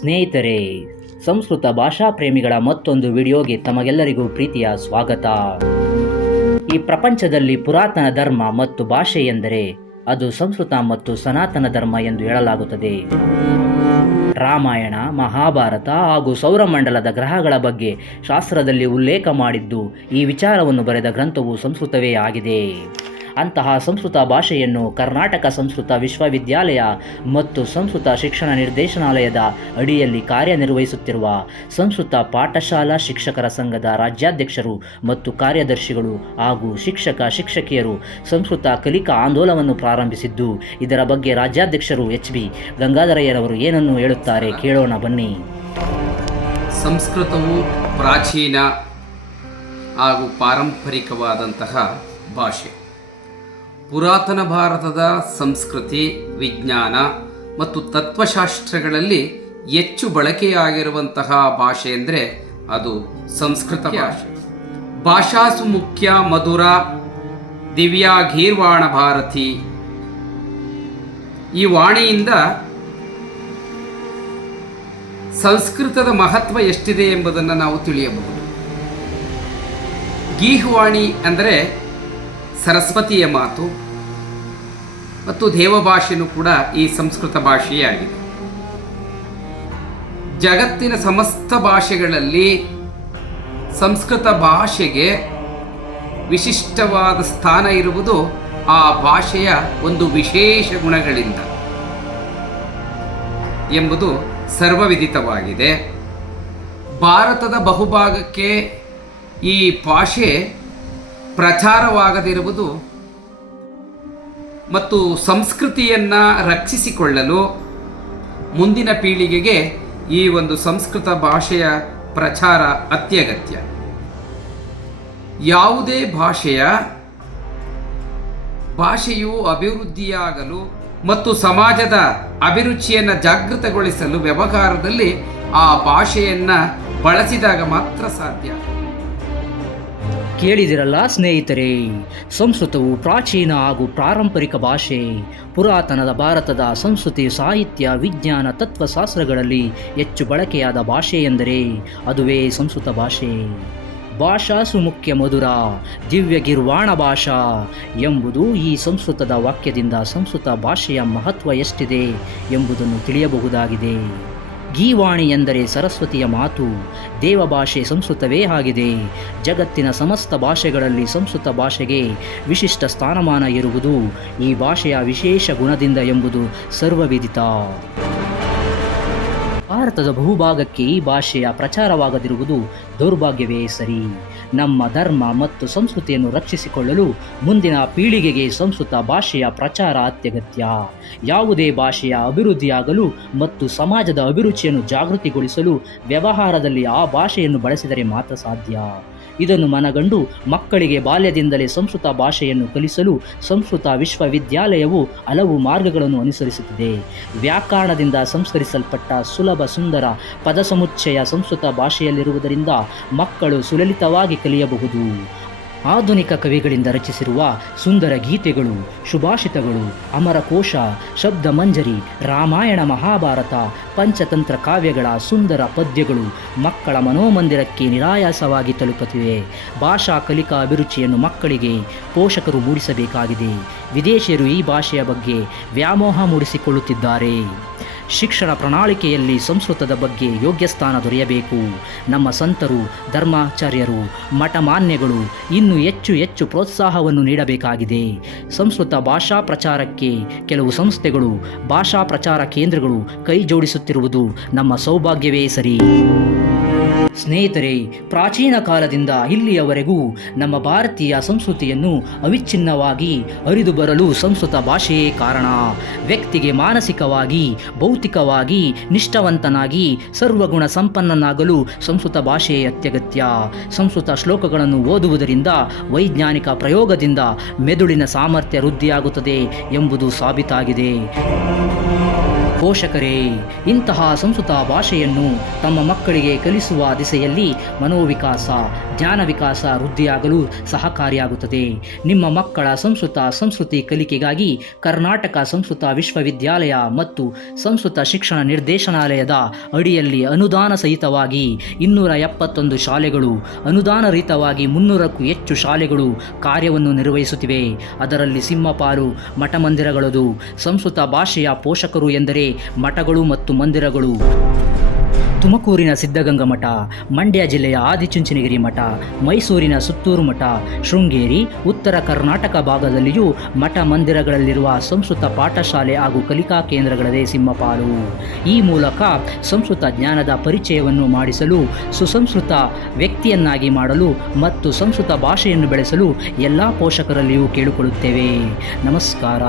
ಸ್ನೇಹಿತರೆ, ಸಂಸ್ಕೃತ ಭಾಷಾ ಪ್ರೇಮಿಗಳ ಮತ್ತೊಂದು ವಿಡಿಯೋಗೆ ತಮಗೆಲ್ಲರಿಗೂ ಪ್ರೀತಿಯ ಸ್ವಾಗತ. ಈ ಪ್ರಪಂಚದಲ್ಲಿ ಪುರಾತನ ಧರ್ಮ ಮತ್ತು ಭಾಷೆ ಎಂದರೆ ಅದು ಸಂಸ್ಕೃತ ಮತ್ತು ಸನಾತನ ಧರ್ಮ ಎಂದು ಹೇಳಲಾಗುತ್ತದೆ. ರಾಮಾಯಣ, ಮಹಾಭಾರತ ಹಾಗೂ ಸೌರಮಂಡಲದ ಗ್ರಹಗಳ ಬಗ್ಗೆ ಶಾಸ್ತ್ರದಲ್ಲಿ ಉಲ್ಲೇಖ ಮಾಡಿದ್ದು ಈ ವಿಚಾರವನ್ನು ಬರೆದ ಗ್ರಂಥವು ಸಂಸ್ಕೃತವೇ ಆಗಿದೆ. ಅಂತಹ ಸಂಸ್ಕೃತ ಭಾಷೆಯನ್ನು ಕರ್ನಾಟಕ ಸಂಸ್ಕೃತ ವಿಶ್ವವಿದ್ಯಾಲಯ ಮತ್ತು ಸಂಸ್ಕೃತ ಶಿಕ್ಷಣ ನಿರ್ದೇಶನಾಲಯದ ಅಡಿಯಲ್ಲಿ ಕಾರ್ಯನಿರ್ವಹಿಸುತ್ತಿರುವ ಸಂಸ್ಕೃತ ಪಾಠಶಾಲಾ ಶಿಕ್ಷಕರ ಸಂಘದ ರಾಜ್ಯಾಧ್ಯಕ್ಷರು ಮತ್ತು ಕಾರ್ಯದರ್ಶಿಗಳು ಹಾಗೂ ಶಿಕ್ಷಕ ಶಿಕ್ಷಕಿಯರು ಸಂಸ್ಕೃತ ಕಲಿಕಾ ಆಂದೋಲನವನ್ನು ಪ್ರಾರಂಭಿಸಿದ್ದು, ಇದರ ಬಗ್ಗೆ ರಾಜ್ಯಾಧ್ಯಕ್ಷರು ಎಚ್ ಬಿ ಗಂಗಾಧರಯ್ಯರವರು ಏನನ್ನು ಹೇಳುತ್ತಾರೆ ಕೇಳೋಣ ಬನ್ನಿ. ಸಂಸ್ಕೃತವು ಪ್ರಾಚೀನ ಹಾಗೂ ಪಾರಂಪರಿಕವಾದಂತಹ ಭಾಷೆ. ಪುರಾತನ ಭಾರತದ ಸಂಸ್ಕೃತಿ ವಿಜ್ಞಾನ ಮತ್ತು ತತ್ವಶಾಸ್ತ್ರಗಳಲ್ಲಿ ಹೆಚ್ಚು ಬಳಕೆಯಾಗಿರುವಂತಹ ಭಾಷೆ ಅಂದರೆ ಅದು ಸಂಸ್ಕೃತ ಭಾಷೆ. ಭಾಷಾಸು ಮುಖ್ಯ ಮಧುರ ದಿವ್ಯಾ ಗೀರ್ವಾಣ ಭಾರತಿ. ಈ ವಾಣಿಯಿಂದ ಸಂಸ್ಕೃತದ ಮಹತ್ವ ಎಷ್ಟಿದೆ ಎಂಬುದನ್ನು ನಾವು ತಿಳಿಯಬಹುದು. ಗೀಹ್ವಾಣಿ ಅಂದರೆ ಸರಸ್ವತಿಯ ಮಾತು ಮತ್ತು ದೇವಭಾಷೆಯೂ ಕೂಡ ಈ ಸಂಸ್ಕೃತ ಭಾಷೆಯೇ ಆಗಿದೆ. ಜಗತ್ತಿನ ಸಮಸ್ತ ಭಾಷೆಗಳಲ್ಲಿ ಸಂಸ್ಕೃತ ಭಾಷೆಗೆ ವಿಶಿಷ್ಟವಾದ ಸ್ಥಾನ ಇರುವುದು ಆ ಭಾಷೆಯ ಒಂದು ವಿಶೇಷ ಗುಣಗಳಿಂದ ಎಂಬುದು ಸರ್ವವಿದಿತವಾಗಿದೆ. ಭಾರತದ ಬಹುಭಾಗಕ್ಕೆ ಈ ಭಾಷೆ ಪ್ರಚಾರವಾಗದಿರುವುದು ಮತ್ತು ಸಂಸ್ಕೃತಿಯನ್ನು ರಕ್ಷಿಸಿಕೊಳ್ಳಲು ಮುಂದಿನ ಪೀಳಿಗೆಗೆ ಈ ಒಂದು ಸಂಸ್ಕೃತ ಭಾಷೆಯ ಪ್ರಚಾರ ಅತ್ಯಗತ್ಯ. ಯಾವುದೇ ಭಾಷೆಯ ಭಾಷೆಯು ಅಭಿವೃದ್ಧಿಯಾಗಲು ಮತ್ತು ಸಮಾಜದ ಅಭಿರುಚಿಯನ್ನು ಜಾಗೃತಗೊಳಿಸಲು ವ್ಯವಹಾರದಲ್ಲಿ ಆ ಭಾಷೆಯನ್ನು ಬಳಸಿದಾಗ ಮಾತ್ರ ಸಾಧ್ಯ. ಕೇಳಿದಿರಲ್ಲ ಸ್ನೇಹಿತರೆ, ಸಂಸ್ಕೃತವು ಪ್ರಾಚೀನ ಹಾಗೂ ಪಾರಂಪರಿಕ ಭಾಷೆ. ಪುರಾತನದ ಭಾರತದ ಸಂಸ್ಕೃತಿ, ಸಾಹಿತ್ಯ, ವಿಜ್ಞಾನ, ತತ್ವಶಾಸ್ತ್ರಗಳಲ್ಲಿ ಹೆಚ್ಚು ಬಳಕೆಯಾದ ಭಾಷೆ ಎಂದರೆ ಅದುವೇ ಸಂಸ್ಕೃತ ಭಾಷೆ. ಭಾಷಾಸು ಮುಖ್ಯ ಮಧುರ, ದಿವ್ಯ ಗಿರ್ವಾಣ ಭಾಷಾ ಎಂಬುದು ಈ ಸಂಸ್ಕೃತದ ವಾಕ್ಯದಿಂದ ಸಂಸ್ಕೃತ ಭಾಷೆಯ ಮಹತ್ವ ಎಷ್ಟಿದೆ ಎಂಬುದನ್ನು ತಿಳಿಯಬಹುದಾಗಿದೆ. ಗೀವಾಣಿ ಎಂದರೆ ಸರಸ್ವತಿಯ ಮಾತು. ದೇವಭಾಷೆ ಸಂಸ್ಕೃತವೇ ಆಗಿದೆ. ಜಗತ್ತಿನ ಸಮಸ್ತ ಭಾಷೆಗಳಲ್ಲಿ ಸಂಸ್ಕೃತ ಭಾಷೆಗೆ ವಿಶಿಷ್ಟ ಸ್ಥಾನಮಾನ ಇರುವುದು ಈ ಭಾಷೆಯ ವಿಶೇಷ ಗುಣದಿಂದ ಎಂಬುದು ಸರ್ವವಿದಿತ. ಭಾರತದ ಬಹುಭಾಗಕ್ಕೆ ಈ ಭಾಷೆಯ ಪ್ರಚಾರವಾಗದಿರುವುದು ದೌರ್ಭಾಗ್ಯವೇ ಸರಿ. ನಮ್ಮ ಧರ್ಮ ಮತ್ತು ಸಂಸ್ಕೃತಿಯನ್ನು ರಕ್ಷಿಸಿಕೊಳ್ಳಲು ಮುಂದಿನ ಪೀಳಿಗೆಗೆ ಸಂಸ್ಕೃತ ಭಾಷೆಯ ಪ್ರಚಾರ ಅತ್ಯಗತ್ಯ. ಯಾವುದೇ ಭಾಷೆಯ ಅಭಿವೃದ್ಧಿಯಾಗಲು ಮತ್ತು ಸಮಾಜದ ಅಭಿರುಚಿಯನ್ನು ಜಾಗೃತಿಗೊಳಿಸಲು ವ್ಯವಹಾರದಲ್ಲಿ ಆ ಭಾಷೆಯನ್ನು ಬಳಸಿದರೆ ಮಾತ್ರ ಸಾಧ್ಯ. ಇದನ್ನು ಮನಗಂಡು ಮಕ್ಕಳಿಗೆ ಬಾಲ್ಯದಿಂದಲೇ ಸಂಸ್ಕೃತ ಭಾಷೆಯನ್ನು ಕಲಿಸಲು ಸಂಸ್ಕೃತ ವಿಶ್ವವಿದ್ಯಾಲಯವು ಹಲವು ಮಾರ್ಗಗಳನ್ನು ಅನುಸರಿಸುತ್ತಿದೆ. ವ್ಯಾಕರಣದಿಂದ ಸಂಸ್ಕರಿಸಲ್ಪಟ್ಟ ಸುಲಭ ಸುಂದರ ಪದಸಮುಚ್ಚಯ ಸಂಸ್ಕೃತ ಭಾಷೆಯಲ್ಲಿರುವುದರಿಂದ ಮಕ್ಕಳು ಸುಲಲಿತವಾಗಿ ಕಲಿಯಬಹುದು. ಆಧುನಿಕ ಕವಿಗಳಿಂದ ರಚಿಸಿರುವ ಸುಂದರ ಗೀತೆಗಳು ಶುಭಾಷಿತಗಳು ಅಮರಕೋಶ ಶಬ್ದ ಮಂಜರಿ ರಾಮಾಯಣ ಮಹಾಭಾರತ, ಪಂಚತಂತ್ರ ಕಾವ್ಯಗಳ ಸುಂದರ ಪದ್ಯಗಳು ಮಕ್ಕಳ ಮನೋಮಂದಿರಕ್ಕೆ ನಿರಾಯಾಸವಾಗಿ ತಲುಪುತ್ತಿವೆ. ಭಾಷಾ ಕಲಿಕಾ ಅಭಿರುಚಿಯನ್ನು ಮಕ್ಕಳಿಗೆ ಪೋಷಕರು ಮೂಡಿಸಬೇಕಾಗಿದೆ. ವಿದೇಶಿಯರು ಈ ಭಾಷೆಯ ಬಗ್ಗೆ ವ್ಯಾಮೋಹ ಮೂಡಿಸಿಕೊಳ್ಳುತ್ತಿದ್ದಾರೆ. ಶಿಕ್ಷಣ ಪ್ರಣಾಳಿಕೆಯಲ್ಲಿ ಸಂಸ್ಕೃತದ ಬಗ್ಗೆ ಯೋಗ್ಯ ಸ್ಥಾನ ದೊರೆಯಬೇಕು. ನಮ್ಮ ಸಂತರು, ಧರ್ಮಾಚಾರ್ಯರು, ಮಠಮಾನ್ಯಗಳು ಇನ್ನೂ ಹೆಚ್ಚು ಹೆಚ್ಚು ಪ್ರೋತ್ಸಾಹವನ್ನು ನೀಡಬೇಕಾಗಿದೆ. ಸಂಸ್ಕೃತ ಭಾಷಾ ಪ್ರಚಾರಕ್ಕೆ ಕೆಲವು ಸಂಸ್ಥೆಗಳು, ಭಾಷಾ ಪ್ರಚಾರ ಕೇಂದ್ರಗಳು ಕೈ ಜೋಡಿಸುತ್ತಿರುವುದು ನಮ್ಮ ಸೌಭಾಗ್ಯವೇ ಸರಿ. ಸ್ನೇಹಿತರೆ, ಪ್ರಾಚೀನ ಕಾಲದಿಂದ ಇಲ್ಲಿಯವರೆಗೂ ನಮ್ಮ ಭಾರತೀಯ ಸಂಸ್ಕೃತಿಯನ್ನು ಅವಿಚ್ಛಿನ್ನವಾಗಿ ಅರಿದು ಬರಲು ಸಂಸ್ಕೃತ ಭಾಷೆಯೇ ಕಾರಣ. ವ್ಯಕ್ತಿಗೆ ಮಾನಸಿಕವಾಗಿ, ಭೌತಿಕವಾಗಿ ನಿಷ್ಠಾವಂತನಾಗಿ ಸರ್ವಗುಣ ಸಂಪನ್ನನಾಗಲು ಸಂಸ್ಕೃತ ಭಾಷೆಯೇ ಅತ್ಯಗತ್ಯ. ಸಂಸ್ಕೃತ ಶ್ಲೋಕಗಳನ್ನು ಓದುವುದರಿಂದ ವೈಜ್ಞಾನಿಕ ಪ್ರಯೋಗದಿಂದ ಮೆದುಳಿನ ಸಾಮರ್ಥ್ಯ ವೃದ್ಧಿಯಾಗುತ್ತದೆ ಎಂಬುದು ಸಾಬೀತಾಗಿದೆ. ಪೋಷಕರೇ, ಇಂತಹ ಸಂಸ್ಕೃತ ಭಾಷೆಯನ್ನು ತಮ್ಮ ಮಕ್ಕಳಿಗೆ ಕಲಿಸುವ ದಿಸೆಯಲ್ಲಿ ಮನೋವಿಕಾಸ, ಜ್ಞಾನ ವಿಕಾಸ ವೃದ್ಧಿಯಾಗಲು ಸಹಕಾರಿಯಾಗುತ್ತದೆ. ನಿಮ್ಮ ಮಕ್ಕಳ ಸಂಸ್ಕೃತ ಸಂಸ್ಕೃತಿ ಕಲಿಕೆಗಾಗಿ ಕರ್ನಾಟಕ ಸಂಸ್ಕೃತ ವಿಶ್ವವಿದ್ಯಾಲಯ ಮತ್ತು ಸಂಸ್ಕೃತ ಶಿಕ್ಷಣ ನಿರ್ದೇಶನಾಲಯದ ಅಡಿಯಲ್ಲಿ ಅನುದಾನ ಸಹಿತವಾಗಿ ಇನ್ನೂರ ಎಪ್ಪತ್ತೊಂದು ಶಾಲೆಗಳು ಅನುದಾನ ರಹಿತವಾಗಿ ಮುನ್ನೂರಕ್ಕೂ ಹೆಚ್ಚು ಶಾಲೆಗಳು ಕಾರ್ಯವನ್ನು ನಿರ್ವಹಿಸುತ್ತಿವೆ. ಅದರಲ್ಲಿ ಸಿಂಹಪಾಲು, ಮಠಮಂದಿರಗಳದು, ಸಂಸ್ಕೃತ ಭಾಷೆಯ ಪೋಷಕರು ಎಂದರೆ ಮಠಗಳು ಮತ್ತು ಮಂದಿರಗಳು. ತುಮಕೂರಿನ ಸಿದ್ಧಗಂಗಾ ಮಠ, ಮಂಡ್ಯ ಜಿಲ್ಲೆಯ ಆದಿಚುಂಚನಗಿರಿ ಮಠ, ಮೈಸೂರಿನ ಸುತ್ತೂರು ಮಠ, ಶೃಂಗೇರಿ, ಉತ್ತರ ಕರ್ನಾಟಕ ಭಾಗದಲ್ಲಿಯೂ ಮಠ ಮಂದಿರಗಳಲ್ಲಿರುವ ಸಂಸ್ಕೃತ ಪಾಠಶಾಲೆ ಹಾಗೂ ಕಲಿಕಾ ಕೇಂದ್ರಗಳದೇ ಸಿಂಹಪಾಲು. ಈ ಮೂಲಕ ಸಂಸ್ಕೃತ ಜ್ಞಾನದ ಪರಿಚಯವನ್ನು ಮಾಡಿಸಲು, ಸುಸಂಸ್ಕೃತ ವ್ಯಕ್ತಿಯನ್ನಾಗಿ ಮಾಡಲು ಮತ್ತು ಸಂಸ್ಕೃತ ಭಾಷೆಯನ್ನು ಬೆಳೆಸಲು ಎಲ್ಲ ಪೋಷಕರಲ್ಲಿಯೂ ಕೇಳಿಕೊಳ್ಳುತ್ತೇವೆ. ನಮಸ್ಕಾರ.